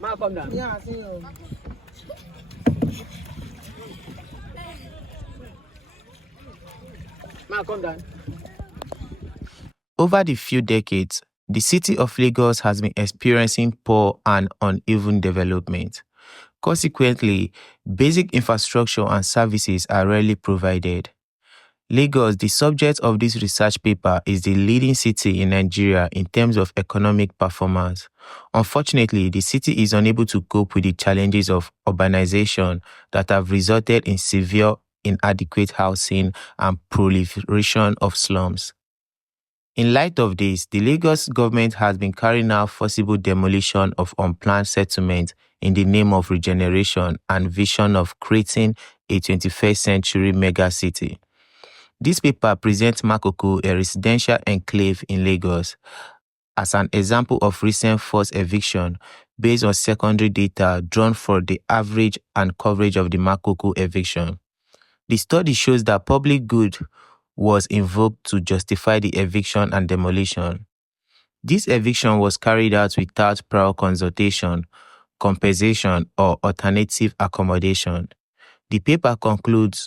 Ma, come down. Yeah, I see you. Ma, come down. Over the few decades, the city of Lagos has been experiencing poor and uneven development. Consequently, basic infrastructure and services are rarely provided. Lagos, the subject of this research paper, is the leading city in Nigeria in terms of economic performance. Unfortunately, the city is unable to cope with the challenges of urbanization that have resulted in severe inadequate housing and proliferation of slums. In light of this, the Lagos government has been carrying out forcible demolition of unplanned settlements in the name of regeneration and vision of creating a 21st century megacity. This paper presents Makoko, a residential enclave in Lagos, as an example of recent forced eviction based on secondary data drawn for the average and coverage of the Makoko eviction. The study shows that public good was invoked to justify the eviction and demolition. This eviction was carried out without prior consultation, compensation, or alternative accommodation. The paper concludes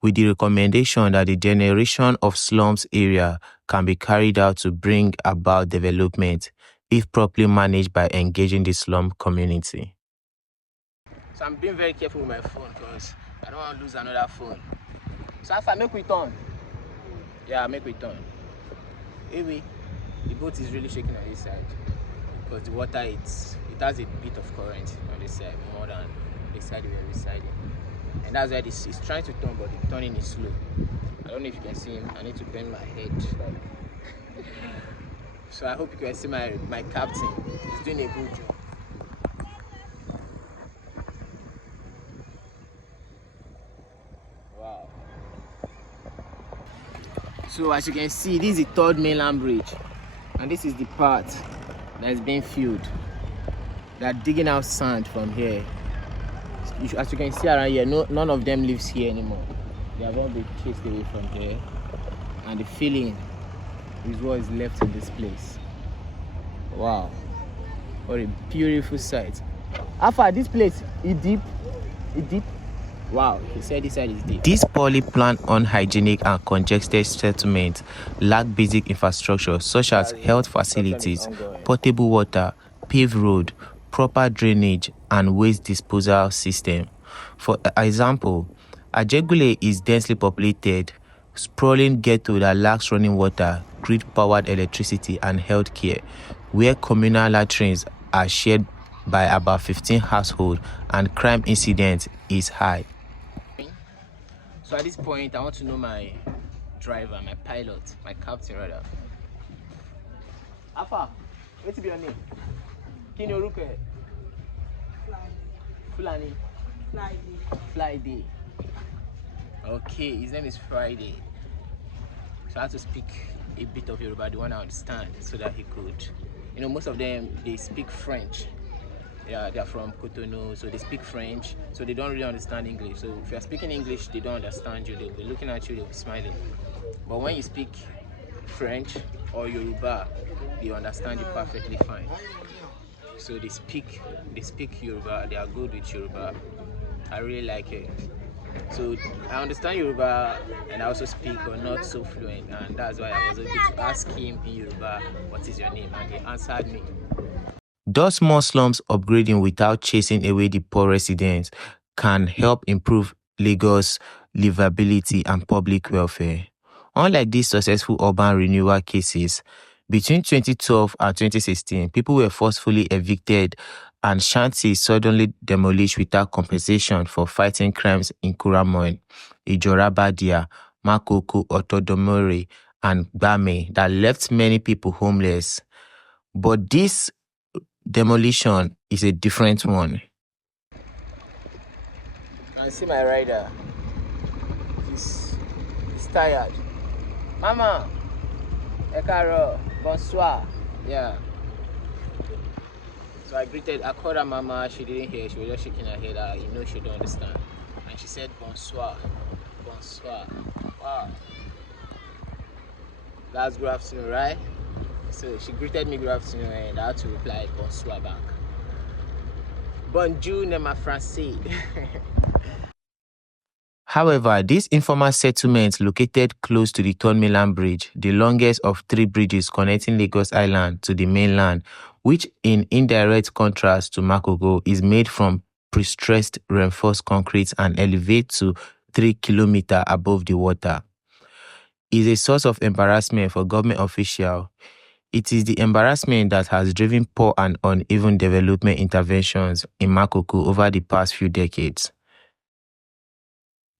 with the recommendation that the generation of slums area can be carried out to bring about development if properly managed by engaging the slum community. So I'm being very careful with my phone because I don't want to lose another phone. So if I make we turn. Yeah, make we turn. Anyway, the boat is really shaking on this side because the water it has a bit of current on this side more than the side we are residing. And that's why it's trying to turn, but the turning is slow. I don't know if you can see him. I need to bend my head. So I hope you can see my captain. He's doing a good job. Wow. So as you can see, this is the third mainland bridge. And this is the part that is being filled. They are digging out sand from here. As you can see around here, none of them lives here anymore. They have all been chased away from here. And the filling is what is left in this place. Wow. What a beautiful sight. How far this place? It deep? Wow, he said this side is deep. These poorly planned, unhygienic, and congested settlements lack basic infrastructure such as health facilities, potable water, paved road, proper drainage, and waste disposal system. For example, Ajegule is densely populated, sprawling ghetto that lacks running water, grid-powered electricity, and healthcare, where communal latrines are shared by about 15 households, and crime incidence is high. So at this point, I want to know my driver, my pilot, my captain rather. Alpha, what's your name? Can you look at Fulani? Friday. Okay, his name is Friday. So I have to speak a bit of Yoruba, the one I understand, so that he could. You know, most of them, they speak French. Yeah, they're from Cotonou, so they speak French, so they don't really understand English. So if you're speaking English, they don't understand you. They'll be looking at you, they'll be smiling. But when you speak French or Yoruba, they understand you perfectly fine. So they speak Yoruba, they are good with Yoruba. I really like it. So I understand Yoruba and I also speak, but not so fluent, and that's why I was able to ask him in Yoruba, what is your name? And he answered me. Thus, more slums upgrading without chasing away the poor residents can help improve Lagos' livability and public welfare. Unlike these successful urban renewal cases, between 2012 and 2016, people were forcefully evicted and shanties suddenly demolished without compensation for fighting crimes in Kuramoin, Ijorabadia, Makoko, Otodomore, and Gbame that left many people homeless. But this demolition is a different one. I see my rider. He's tired. Mama, Ekaro, bonsoir. Yeah. So I called her mama, she didn't hear, she was just shaking her head, you know she don't understand. And she said bonsoir. Bonsoir. Wow. That's good afternoon, right? So she greeted me good afternoon and I had to reply bonsoir back. Bonjour, ne ma français. However, this informal settlement located close to the Third Mainland Bridge, the longest of 3 bridges connecting Lagos Island to the mainland, which in indirect contrast to Makoko is made from pre-stressed reinforced concrete and elevated to 3 kilometers above the water, is a source of embarrassment for government officials. It is the embarrassment that has driven poor and uneven development interventions in Makoko over the past few decades.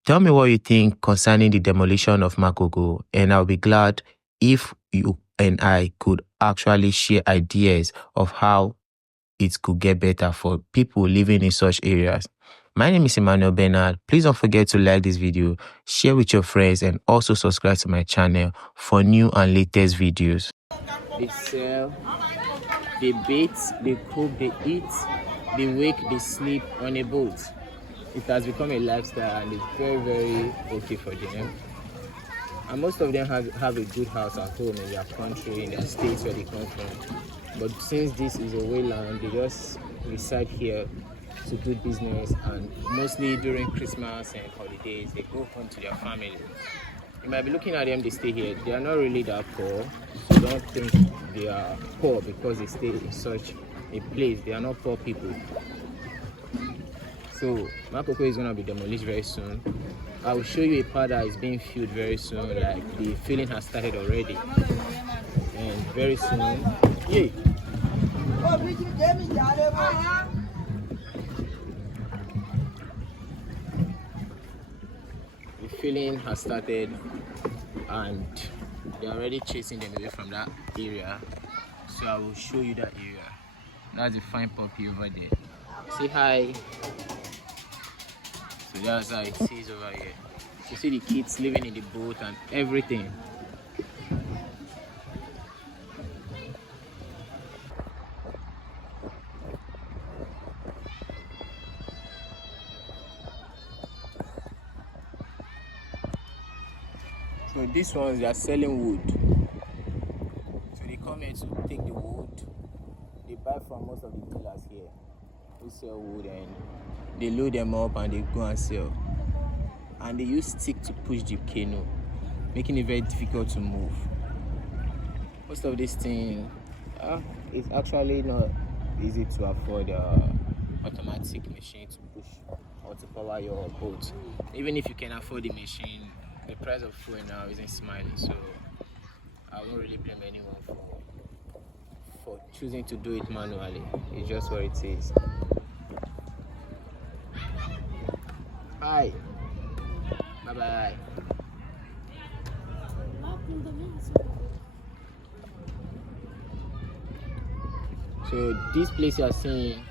Tell me what you think concerning the demolition of Makoko, and I'll be glad if you and I could actually share ideas of how it could get better for people living in such areas. My name is Emmanuel Bernard. Please don't forget to like this video, share with your friends, and also subscribe to my channel for new and latest videos. They sell, they bait, they cook, they eat, they wake, they sleep on a boat. It has become a lifestyle and it's very, very okay for them. And most of them have a good house at home in their country, in their states where they come from. But since this is a wayland, they just reside here to do business, and mostly during Christmas and holidays, they go home to their family. You might be looking at them, they stay here. They are not really that poor, so don't think they are poor because they stay in such a place. They are not poor people. So Makoko is going to be demolished very soon. I will show you a part that is being filled very soon. Like the filling has started already, and very soon, yeah. The filling has started, and they're already chasing them away from that area. So I will show you that area. That's a fine puppy over there. Say hi. So that's how it is over here. You see the kids living in the boat and everything. So these ones, they are selling wood. So they come here to take the wood. They buy from most of the dealers here who sell wood, and they load them up and they go and sell. And they use stick to push the canoe, making it very difficult to move. Most of this thing, it's actually not easy to afford automatic machine to push or to power your boat. Even if you can afford the machine, the price of fuel now isn't smiling, so I won't really blame anyone for choosing to do it manually. It's just what it is. Hi. Bye bye. So this place you are seeing,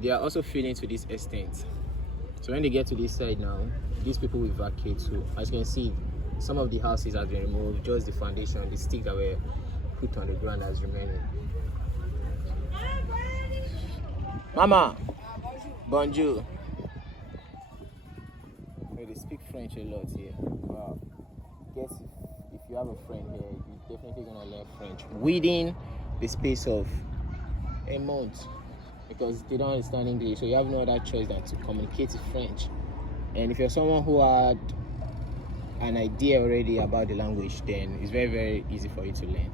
they are also feeding to this extent. So when they get to this side now, these people will vacate. So as you can see, some of the houses have been removed, just the foundation, the stick that were put on the ground has remaining. Mama, bonjour. They speak French a lot here. Wow. Guess if you have a friend here, you're definitely gonna learn French within the space of a month, because they don't understand English, so you have no other choice than to communicate in French. And if you're someone who had an idea already about the language, then it's very, very easy for you to learn.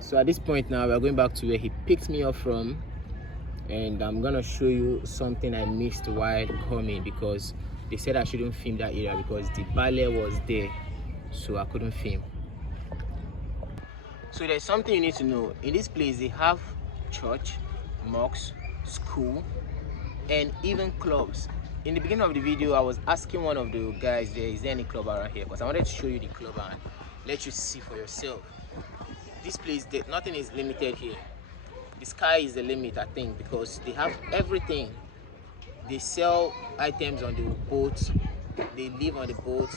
So at this point now, we're going back to where he picked me up from, and I'm gonna show you something I missed while coming, because they said I shouldn't film that area because the ballet was there, so I couldn't film. So there's something you need to know. In this place, they have church, mosques, school, and even clubs. In the beginning of the video, I was asking one of the guys there, is there any club around here? Because I wanted to show you the club and let you see for yourself. This place, nothing is limited here. The sky is the limit, I think, because they have everything. They sell items on the boat, they live on the boat.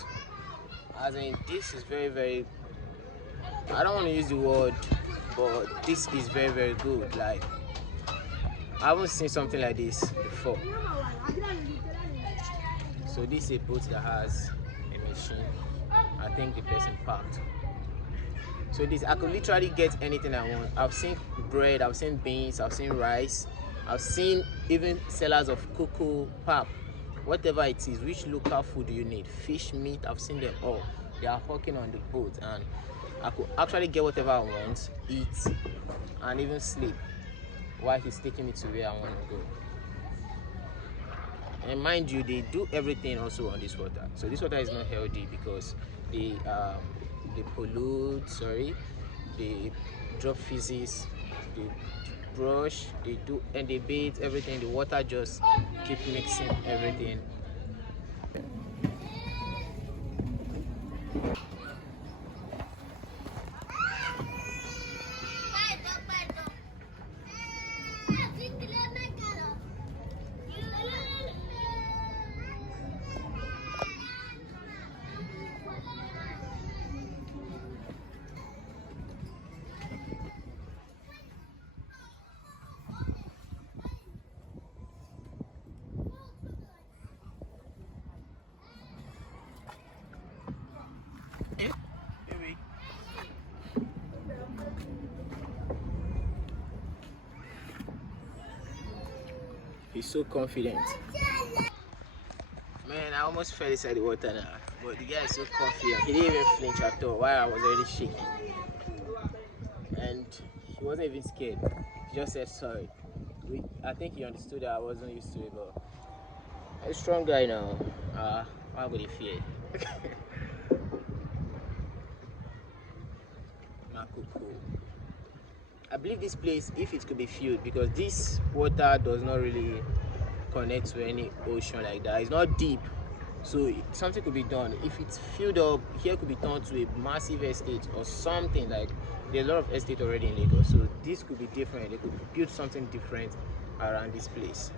As in, this is very, very, I don't want to use the word, but this is very, very good. Like, I haven't seen something like this before. So this is a boat that has a machine. I think the person parked. So this, I could literally get anything I want. I've seen bread, I've seen beans, I've seen rice, I've seen even sellers of cocoa, pap, whatever it is. Which local food do you need? Fish, meat, I've seen them all. They are hawking on the boat, and I could actually get whatever I want, eat, and even sleep while he's taking me to where I want to go. And mind you, they do everything also on this water. So this water is not healthy because they pollute, they drop feces, they brush, they do, and they bathe everything. The water just keep mixing everything. He's so confident. Man, I almost fell inside the water now. But the guy is so confident. He didn't even flinch at all while I was already shaking. And he wasn't even scared. He just said sorry. I think he understood that I wasn't used to it, but I'm a strong guy now. Why would he fear? Makoko. I believe this place, if it could be filled, because this water does not really connect to any ocean like that. It's not deep, so something could be done. If it's filled up, here could be turned to a massive estate or something. Like, there's a lot of estate already in Lagos, so this could be different. They could build something different around this place.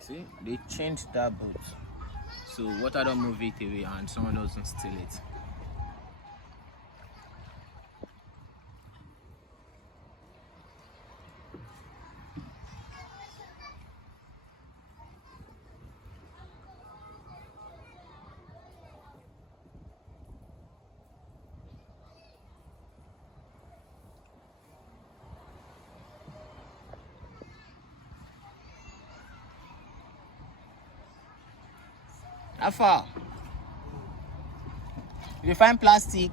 See, they changed that boat, so water don't move it away and someone doesn't steal it. How far? You find plastic?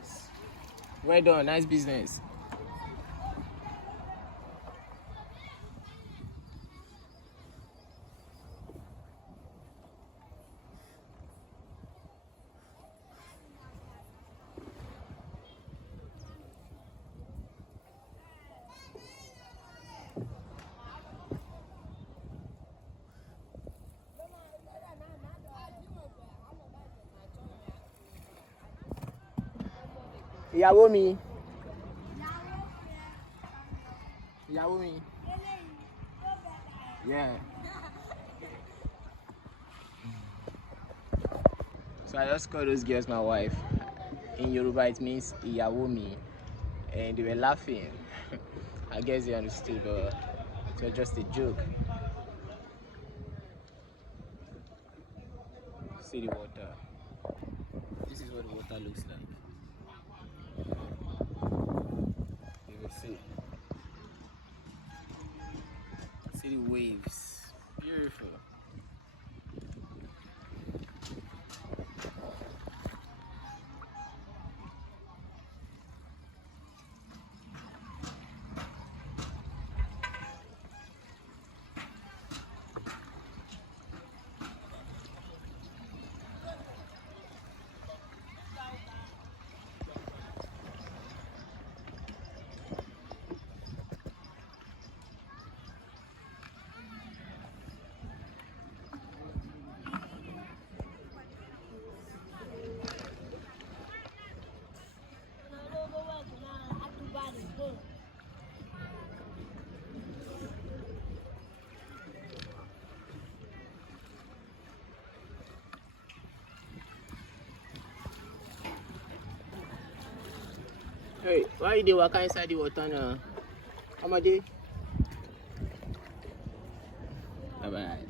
Yes. Well done, nice business. Ìyàwó mi. Ìyàwó mi. Yeah. So I just call those girls my wife. In Yoruba it means ìyàwó mi, and they were laughing. I guess they understood, but it was just a joke. See the water. This is what the water looks like. You will see. See the waves. Beautiful. Hey, why you dey walk inside the water now? How much day? Bye bye.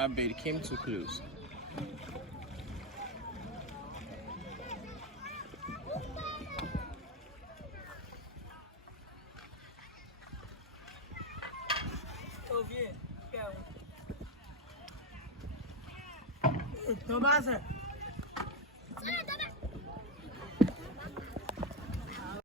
That bed came too close. Tomás.